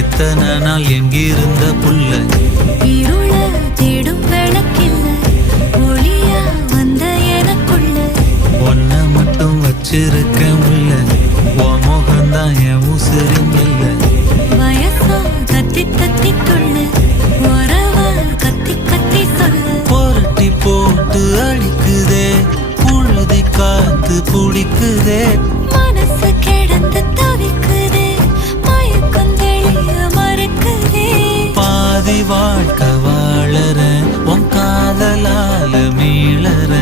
இத்தனை நாள் எங்கிருந்த புல்ல இருள தேடும் விளக்கில்ல ஒளியா வந்த எனக்குள்ள. ஒன்ன மட்டும் வச்சிருக்க உள்ள உன் முகம்தான் என் உசிரின் இல்லை வயசோ தத்தி தத்தி துள்ள உறவ கத்தி கத்தி சொல்ல. புரட்டி போட்டு அடிக்குதே புழுதி காத்து புடிக்குதே மனசு பாதி வாழ்க்கை வாழற உன் காதலால மீளற.